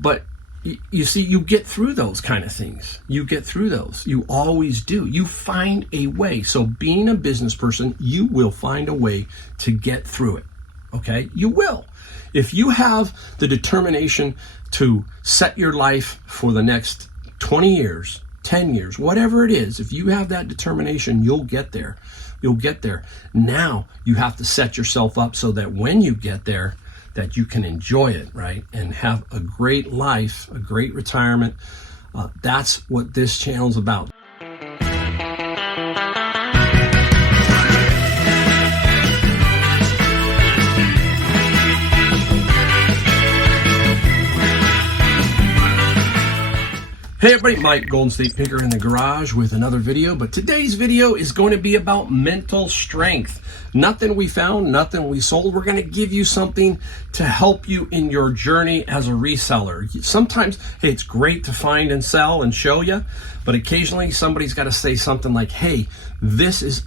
But you see, you get through those kind of things. You get through those. You always do. You find a way. So being a business person, you will find a way to get through it. Okay? You will. If you have the determination to set your life for the next 20 years, 10 years, whatever it is, if you have that determination, you'll get there. You'll get there. Now you have to set yourself up so that when you get there, that you can enjoy it, right? And have a great life, a great retirement. That's what this channel's about. Hey everybody, Mike Golden State Picker in the garage with another video, but today's video is going to be about mental strength. Nothing we found, nothing we sold. We're going to give you something to help you in your journey as a reseller. Sometimes, hey, it's great to find and sell and show you, but occasionally somebody's got to say something like, hey, this is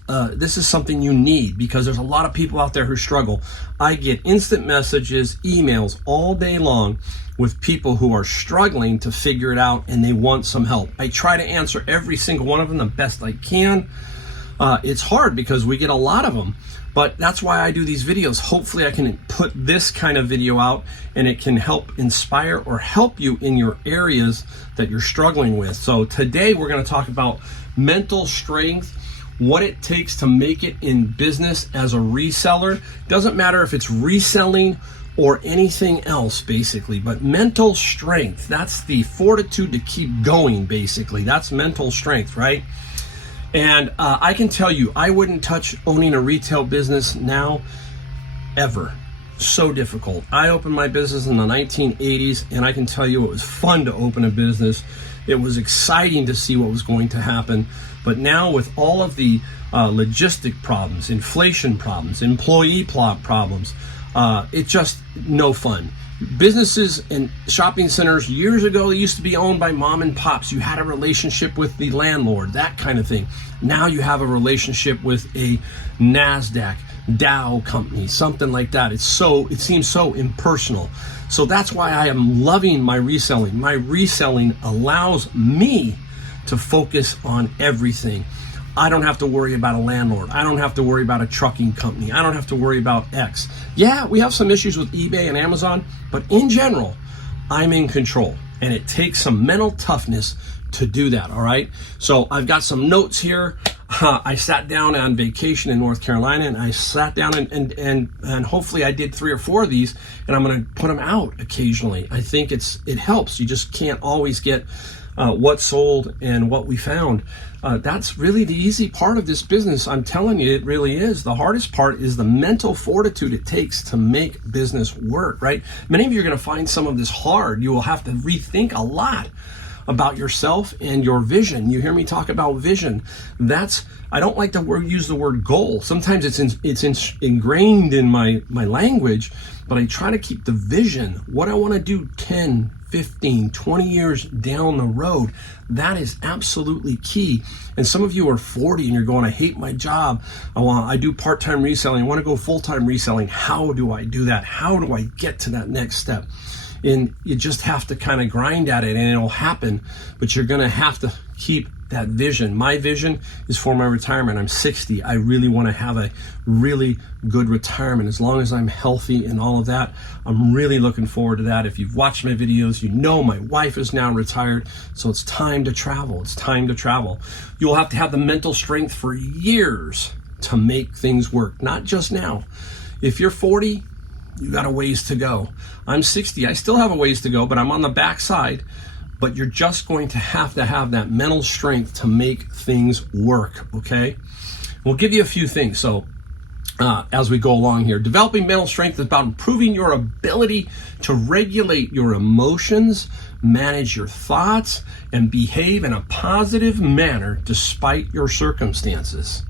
something you need, because there's a lot of people out there who struggle. I get instant messages, emails all day long with people who are struggling to figure it out and they want some help. I try to answer every single one of them the best I can. It's hard because we get a lot of them, but that's why I do these videos. Hopefully I can put this kind of video out and it can help inspire or help you in your areas that you're struggling with. So today we're going to talk about mental strength, what it takes to make it in business as a reseller. Doesn't matter if it's reselling or anything else, basically, but mental strength, that's the fortitude to keep going, basically. That's mental strength, right? And I can tell you, I wouldn't touch owning a retail business now, ever. So difficult. I opened my business in the 1980s, and I can tell you it was fun to open a business. It was exciting to see what was going to happen. But now with all of the logistic problems, inflation problems, employee problems, it's just no fun. Businesses and shopping centers years ago, they used to be owned by mom and pops. You had a relationship with the landlord, that kind of thing. Now you have a relationship with a NASDAQ, Dow company, something like that. It seems so impersonal. So that's why I am loving my reselling. My reselling allows me to focus on everything. I don't have to worry about a landlord. I don't have to worry about a trucking company. I don't have to worry about X. Yeah, we have some issues with eBay and Amazon, but in general, I'm in control. And it takes some mental toughness to do that, all right? So I've got some notes here. I sat down on vacation in North Carolina, and I sat down and hopefully I did 3 or 4 of these, and I'm gonna put them out occasionally. I think it helps. You just can't always get what sold and what we found. That's really the easy part of this business. I'm telling you, it really is. The hardest part is the mental fortitude it takes to make business work, right? Many of you are going to find some of this hard. You will have to rethink a lot about yourself and your vision. You hear me talk about vision. I don't like to use the word goal. Sometimes it's ingrained in my language, but I try to keep the vision, what I want to do 10, 15, 20 years down the road. That is absolutely key. And some of you are 40 and you're going, I hate my job. I do part-time reselling. I want to go full-time reselling. How do I do that? How do I get to that next step? And you just have to kind of grind at it and it'll happen, but you're going to have to keep that vision. My vision is for my retirement. I'm 60. I really want to have a really good retirement. As long as I'm healthy and all of that, I'm really looking forward to that. If you've watched my videos, you know my wife is now retired, so it's time to travel. It's time to travel. You'll have to have the mental strength for years to make things work, not just now. If you're 40, you got a ways to go. I'm 60. I still have a ways to go, but I'm on the backside. But you're just going to have that mental strength to make things work, okay? We'll give you a few things. So as we go along here, developing mental strength is about improving your ability to regulate your emotions, manage your thoughts, and behave in a positive manner despite your circumstances.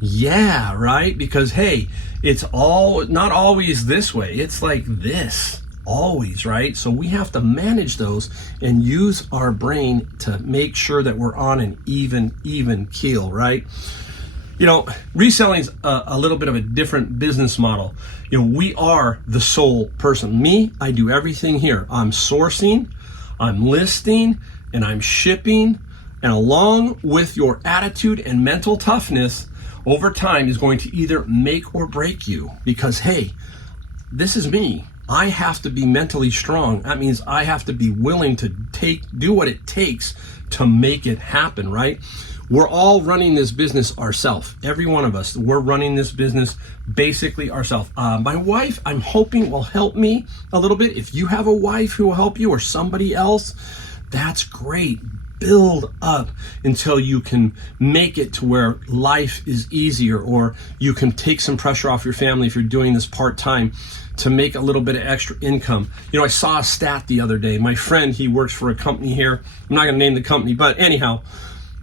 Yeah, right? Because, hey, it's not always this way. It's like this. Always, right? So we have to manage those and use our brain to make sure that we're on an even keel, right? Reselling is a little bit of a different business model. We are the sole person. Me, I do everything here. I'm sourcing, I'm listing, and I'm shipping. And along with your attitude and mental toughness, over time is going to either make or break you. Because, hey, this is me. I have to be mentally strong. That means I have to be willing to do what it takes to make it happen, right? We're all running this business ourselves. Every one of us, we're running this business basically ourselves. My wife, I'm hoping, will help me a little bit. If you have a wife who will help you or somebody else, that's great. Build up until you can make it to where life is easier, or you can take some pressure off your family if you're doing this part-time to make a little bit of extra income. I saw a stat the other day. My friend, he works for a company here. I'm not going to name the company, but anyhow,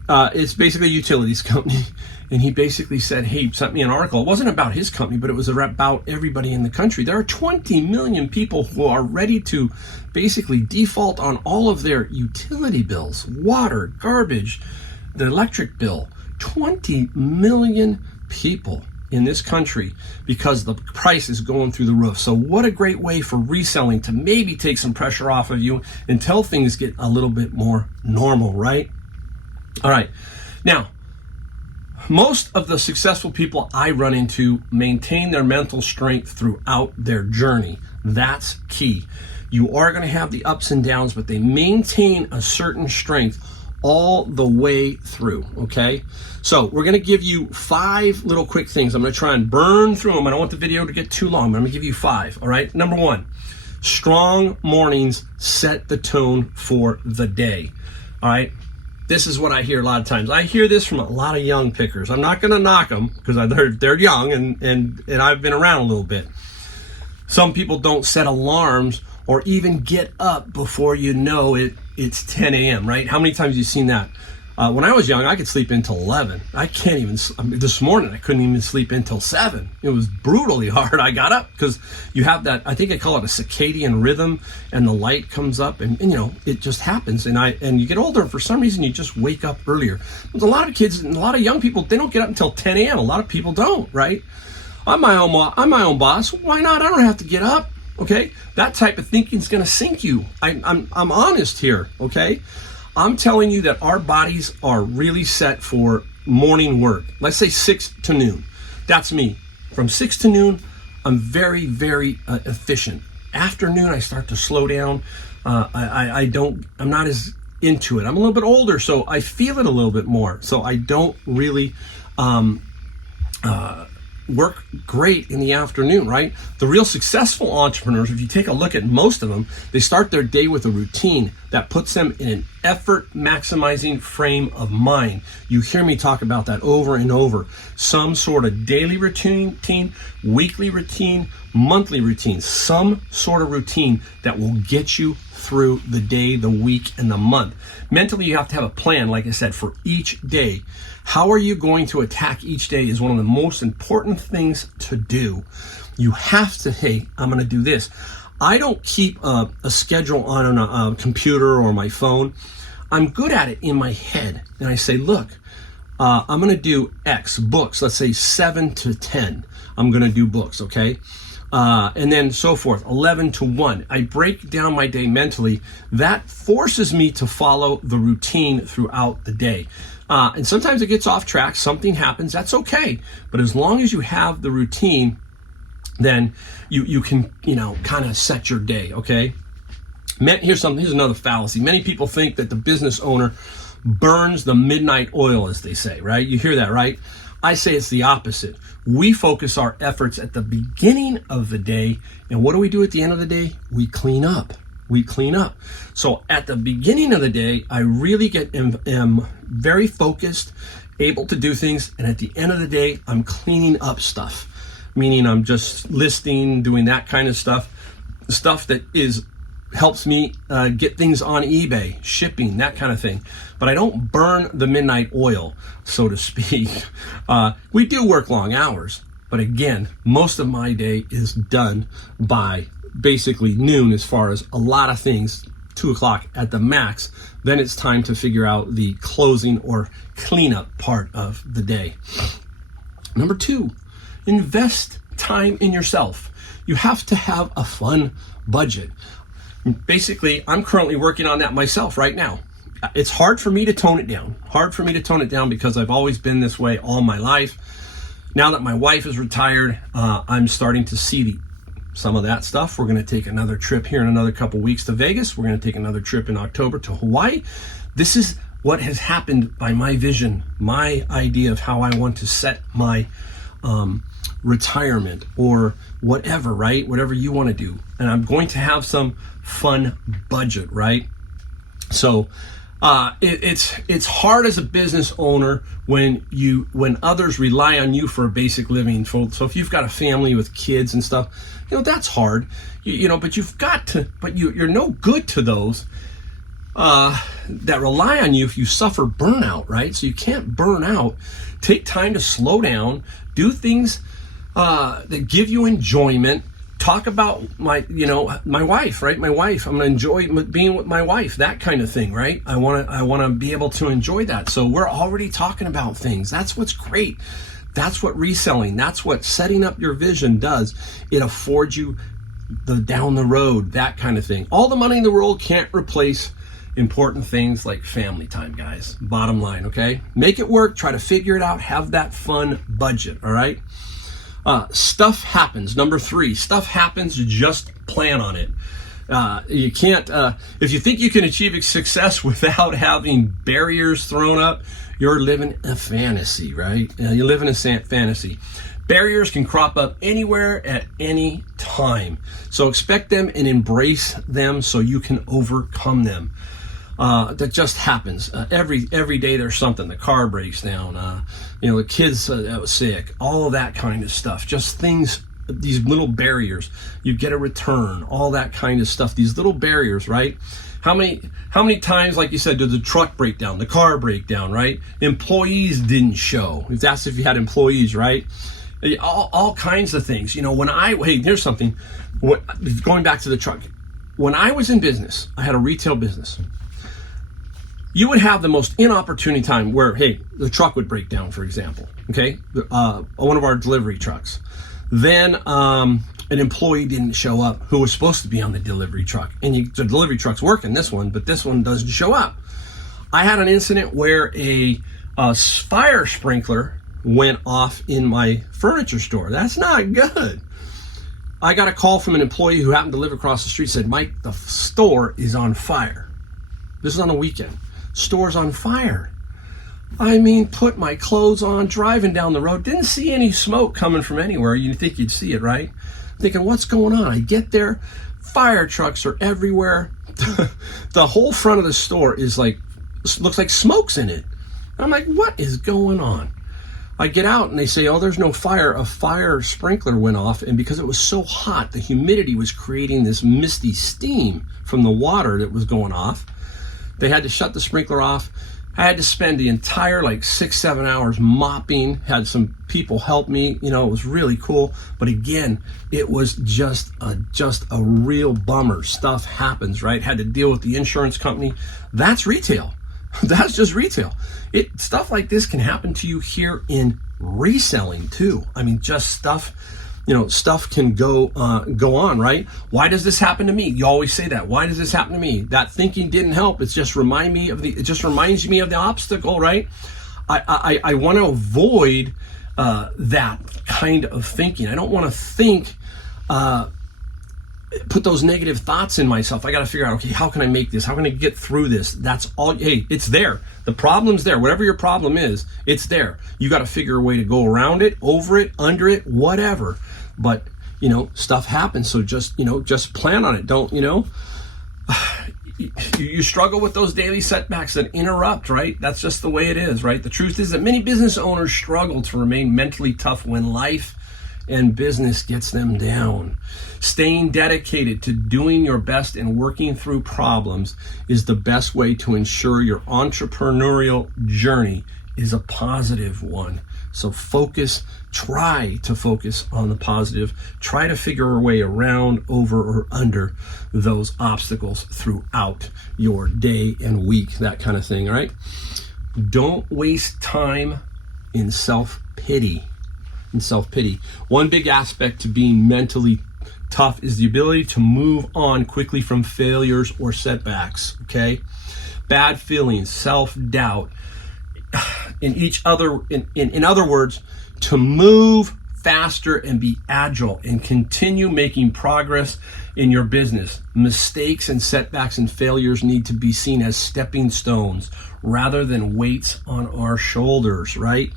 it's basically a utilities company. And he basically said, hey, sent me an article. It wasn't about his company, but it was about everybody in the country. There are 20 million people who are ready to basically default on all of their utility bills, water, garbage, the electric bill. 20 million people in this country because the price is going through the roof. So what a great way for reselling to maybe take some pressure off of you until things get a little bit more normal, right? All right. Now, most of the successful people I run into maintain their mental strength throughout their journey. That's key. You are going to have the ups and downs, but they maintain a certain strength all the way through, okay? So we're going to give you 5 little quick things. I'm going to try and burn through them. I don't want the video to get too long, but I'm going to give you 5, all right? Number 1, strong mornings set the tone for the day, all right? This is what I hear a lot of times. I hear this from a lot of young pickers. I'm not going to knock them because they're young and I've been around a little bit. Some people don't set alarms or even get up before you know it's 10 a.m., right? How many times have you seen that? When I was young, I could sleep until 11. This morning, I couldn't even sleep until 7. It was brutally hard. I got up because you have that, I think I call it a circadian rhythm, and the light comes up and it just happens. And you get older, and for some reason, you just wake up earlier. But a lot of kids and a lot of young people, they don't get up until 10 a.m. A lot of people don't, right? I'm my own boss. Why not? I don't have to get up, okay? That type of thinking is going to sink you. I'm honest here, okay? I'm telling you that our bodies are really set for morning work. Let's say 6 to noon. That's me. From 6 to noon, I'm very, very efficient. Afternoon, I start to slow down. I'm not as into it. I'm a little bit older, so I feel it a little bit more. So I don't really work great in the afternoon, right? The real successful entrepreneurs, if you take a look at most of them, they start their day with a routine that puts them in an effort maximizing frame of mind. You hear me talk about that over and over. Some sort of daily routine, weekly routine, monthly routine, some sort of routine that will get you through the day, the week, and the month. Mentally, you have to have a plan, like I said, for each day. How are you going to attack each day is one of the most important things to do. You have to, hey, I'm going to do this. I don't keep a schedule on a computer or my phone. I'm good at it in my head. And I say, look, I'm going to do X books. Let's say 7 to 10. I'm going to do books, okay? And then so forth, 11 to 1. I break down my day mentally. That forces me to follow the routine throughout the day. And sometimes it gets off track. Something happens. That's okay. But as long as you have the routine, then you can, kind of set your day, okay? Here's another fallacy. Many people think that the business owner burns the midnight oil, as they say, right? You hear that, right? I say it's the opposite. We focus our efforts at the beginning of the day, and what do we do at the end of the day? We clean up. So at the beginning of the day, I really am very focused, able to do things, and at the end of the day, I'm cleaning up stuff, meaning I'm just listing, doing that kind of stuff that helps me get things on eBay, shipping, that kind of thing. But I don't burn the midnight oil, so to speak. We do work long hours, but again, most of my day is done by basically noon as far as a lot of things, 2 o'clock at the max. Then it's time to figure out the closing or cleanup part of the day. Number 2, invest time in yourself. You have to have a fun budget. Basically, I'm currently working on that myself right now. It's hard for me to tone it down because I've always been this way all my life. Now that my wife is retired, I'm starting to see some of that stuff. We're going to take another trip here in another couple weeks to Vegas. We're going to take another trip in October to Hawaii. This is what has happened by my vision, my idea of how I want to set my retirement or whatever, right? Whatever you want to do. And I'm going to have some fun budget, right? So it's hard as a business owner when others rely on you for a basic living. So if you've got a family with kids and stuff, that's hard. But you've got to. But you're no good to those that rely on you if you suffer burnout, right? So you can't burn out. Take time to slow down. Do things that give you enjoyment. Talk about my wife, right? My wife. I'm gonna enjoy being with my wife, that kind of thing, right? I wanna be able to enjoy that. So we're already talking about things. That's what's great. That's what reselling, that's what setting up your vision does. It affords you the down the road, that kind of thing. All the money in the world can't replace important things like family time, guys. Bottom line, okay? Make it work, try to figure it out, have that fun budget, all right? Stuff happens. Number 3, stuff happens, just plan on it. You can't, if you think you can achieve success without having barriers thrown up, you're living a fantasy, right? You live in a fantasy. Barriers can crop up anywhere at any time. So expect them and embrace them so you can overcome them. That just happens. Every day there's something. The car breaks down. The kids sick. All of that kind of stuff. Just things, these little barriers. You get a return. All that kind of stuff. These little barriers, right? How many times, like you said, did the truck break down? The car break down, right? Employees didn't show. That's if you had employees, right? All kinds of things. Here's something. Going back to the truck. When I was in business, I had a retail business. You would have the most inopportune time where, the truck would break down, for example, okay? One of our delivery trucks. Then an employee didn't show up who was supposed to be on the delivery truck. And the delivery truck's working, this one, but this one doesn't show up. I had an incident where a fire sprinkler went off in my furniture store. That's not good. I got a call from an employee who happened to live across the street, said, Mike, the store is on fire. This is on a weekend. Store's on fire. Put my clothes on, driving down the road, didn't see any smoke coming from anywhere. You'd think you'd see it, right? Thinking, what's going on? I get there, fire trucks are everywhere. The whole front of the store looks like smoke's in it. And I'm like, what is going on? I get out and they say, there's no fire. A fire sprinkler went off, and because it was so hot, the humidity was creating this misty steam from the water that was going off. They had to shut the sprinkler off. I had to spend the entire 6-7 hours mopping, had some people help me. It was really cool. But again, it was just a real bummer. Stuff happens, right? Had to deal with the insurance company. That's retail. That's just retail. Stuff like this can happen to you here in reselling too. Just stuff. Stuff can go on, right? Why does this happen to me? You always say that. Why does this happen to me? That thinking didn't help. It just reminds me of the obstacle, right? I want to avoid that kind of thinking. I don't want to think, put those negative thoughts in myself. I got to figure out, okay, how can I make this? How can I get through this? That's all. Hey, it's there. The problem's there. Whatever your problem is, it's there. You got to figure a way to go around it, over it, under it, whatever. But, stuff happens. So just plan on it. Don't, you struggle with those daily setbacks that interrupt, right? That's just the way it is, right? The truth is that many business owners struggle to remain mentally tough when life and business gets them down. Staying dedicated to doing your best and working through problems is the best way to ensure your entrepreneurial journey is a positive one. So try to focus on the positive. Try to figure a way around, over, or under those obstacles throughout your day and week, that kind of thing, right? Don't waste time in self-pity. and self-pity. One big aspect to being mentally tough is the ability to move on quickly from failures or setbacks, okay? Bad feelings, self-doubt. In other words, to move faster and be agile and continue making progress in your business. Mistakes and setbacks and failures need to be seen as stepping stones rather than weights on our shoulders, right?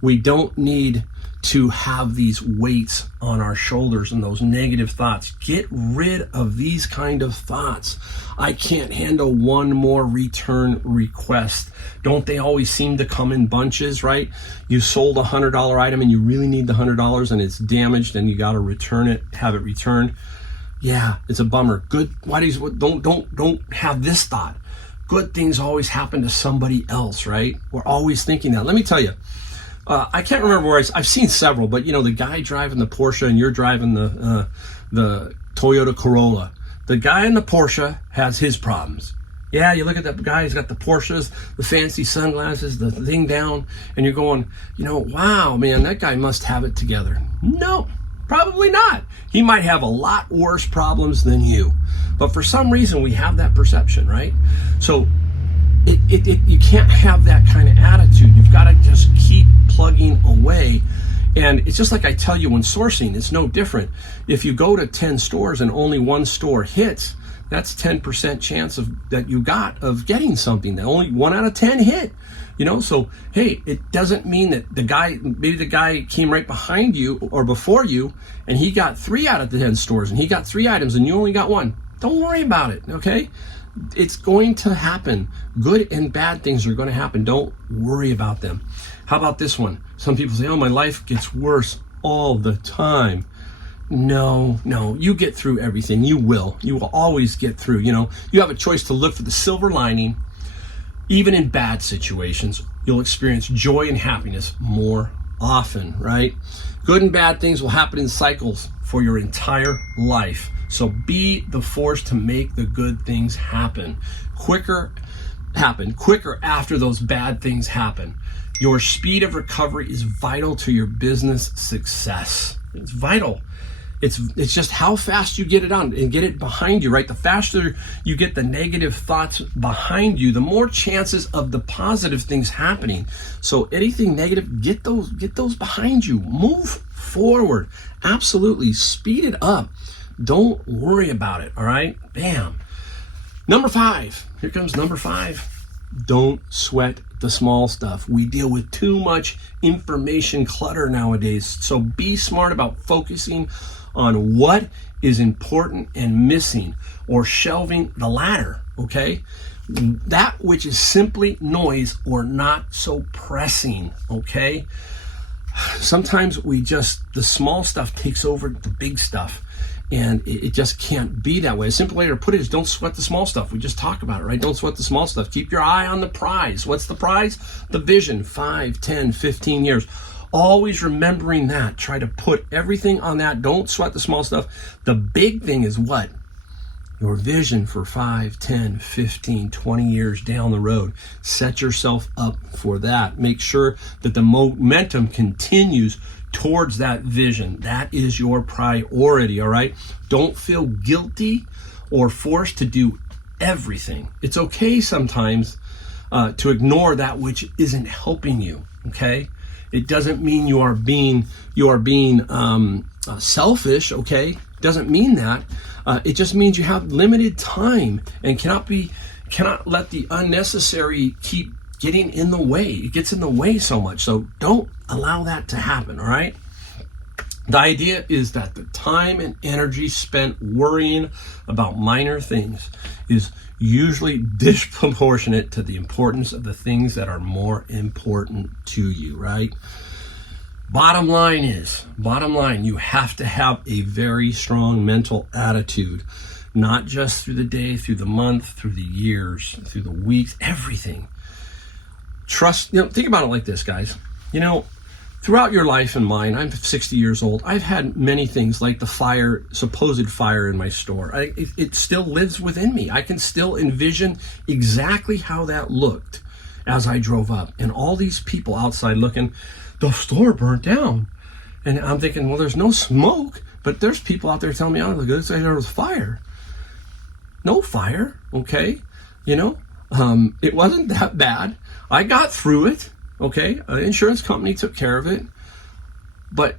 We don't need to have these weights on our shoulders and those negative thoughts. Get rid of these kind of thoughts. I can't handle one more return request. Don't they always seem to come in bunches, right? You sold a $100 item and you really need the $100 and it's damaged and you got to return it, have it returned. Yeah, it's a bummer. Don't have this thought. Good things always happen to somebody else, right? We're always thinking that. Let me tell you, I can't remember where I've seen several, but you know, the guy driving the Porsche and you're driving the Toyota Corolla. The guy in the Porsche has his problems. Yeah, you look at that guy, he's got the Porsches, the fancy sunglasses, the thing down, and you're going, you know, wow, man, that guy must have it together. No, probably not. He might have a lot worse problems than you. But for some reason, we have that perception, right? So you can't have that kind of attitude. You've got to just keep plugging away. And it's just like I tell you when sourcing, it's no different. If you go to 10 stores and only one store hits, that's 10% chance that you got of getting something. That only 1 out of 10 hit. You know, so hey, it doesn't mean that maybe the guy came right behind you or before you and he got 3 out of the 10 stores and he got 3 items and you only got 1. Don't worry about it, okay? It's going to happen. Good and bad things are going to happen. Don't worry about them. How about this one? Some people say, oh, my life gets worse all the time. No, you get through everything. You will always get through. You know, you have a choice to look for the silver lining. Even in bad situations, you'll experience joy and happiness more often, right? Good and bad things will happen in cycles for your entire life. So be the force to make the good things happen quicker after those bad things happen. Your speed of recovery is vital to your business success. It's vital. It's just how fast you get it on and get it behind you, right? The faster you get the negative thoughts behind you, the more chances of the positive things happening. So anything negative, get those behind you. Move forward. Absolutely. Speed it up. Don't worry about it, all right? Bam. Number 5. Here comes number 5. Don't sweat the small stuff. We deal with too much information clutter nowadays. So be smart about focusing on what is important and missing or shelving the latter, okay? That which is simply noise or not so pressing, okay? Sometimes the small stuff takes over the big stuff. And it just can't be that way. A simple way to put it is don't sweat the small stuff. We just talk about it, right? Don't sweat the small stuff. Keep your eye on the prize. What's the prize? The vision, 5, 10, 15 years. Always remembering that. Try to put everything on that. Don't sweat the small stuff. The big thing is what? Your vision for 5, 10, 15, 20 years down the road. Set yourself up for that. Make sure that the momentum continues towards that vision. That is your priority, all right? Don't feel guilty or forced to do everything. It's okay sometimes to ignore that which isn't helping you, okay? It doesn't mean you are being selfish, okay? It doesn't mean that. It just means you have limited time and cannot let the unnecessary keep getting in the way. It gets in the way so much. So don't allow that to happen, all right? The idea is that the time and energy spent worrying about minor things is usually disproportionate to the importance of the things that are more important to you, right? Bottom line, you have to have a very strong mental attitude, not just through the day, through the month, through the years, through the weeks, everything. Trust, think about it like this, guys. Throughout your life and mine, I'm 60 years old. I've had many things like the supposed fire in my store. It still lives within me. I can still envision exactly how that looked as I drove up. And all these people outside looking, the store burnt down. And I'm thinking, well, there's no smoke, but there's people out there telling me, oh, look, this there was fire. No fire, okay? You know, it wasn't that bad. I got through it, okay? An insurance company took care of it. But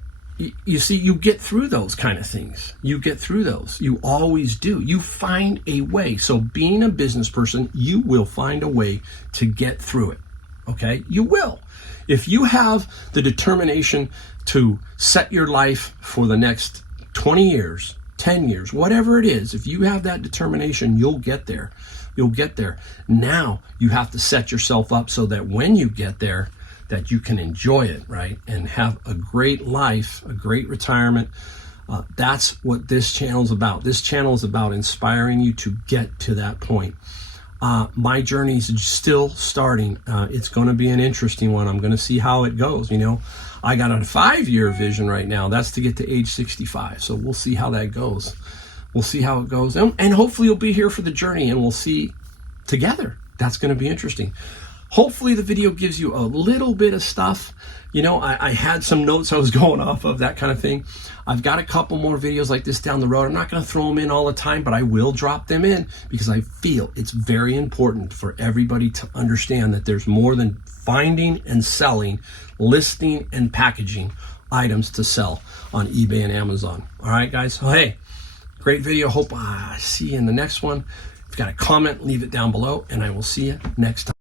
you see, you get through those kind of things. You get through those. You always do. You find a way. So being a business person, you will find a way to get through it, okay? You will. If you have the determination to set your life for the next 20 years, 10 years, whatever it is, if you have that determination, you'll get there. You'll get there. Now you have to set yourself up so that when you get there, that you can enjoy it, right? And have a great life, a great retirement. That's what this channel is about. This channel is about inspiring you to get to that point. My journey is still starting. It's going to be an interesting one. I'm going to see how it goes. You know, I got a 5-year vision right now. That's to get to age 65. So we'll see how that goes. We'll see how it goes. And hopefully you'll be here for the journey and we'll see together. That's going to be interesting. Hopefully the video gives you a little bit of stuff. You know, I had some notes I was going off of, that kind of thing. I've got a couple more videos like this down the road. I'm not going to throw them in all the time, but I will drop them in because I feel it's very important for everybody to understand that there's more than finding and selling, listing and packaging items to sell on eBay and Amazon. All right, guys. So, hey, great video. Hope I see you in the next one. If you've got a comment, leave it down below, and I will see you next time.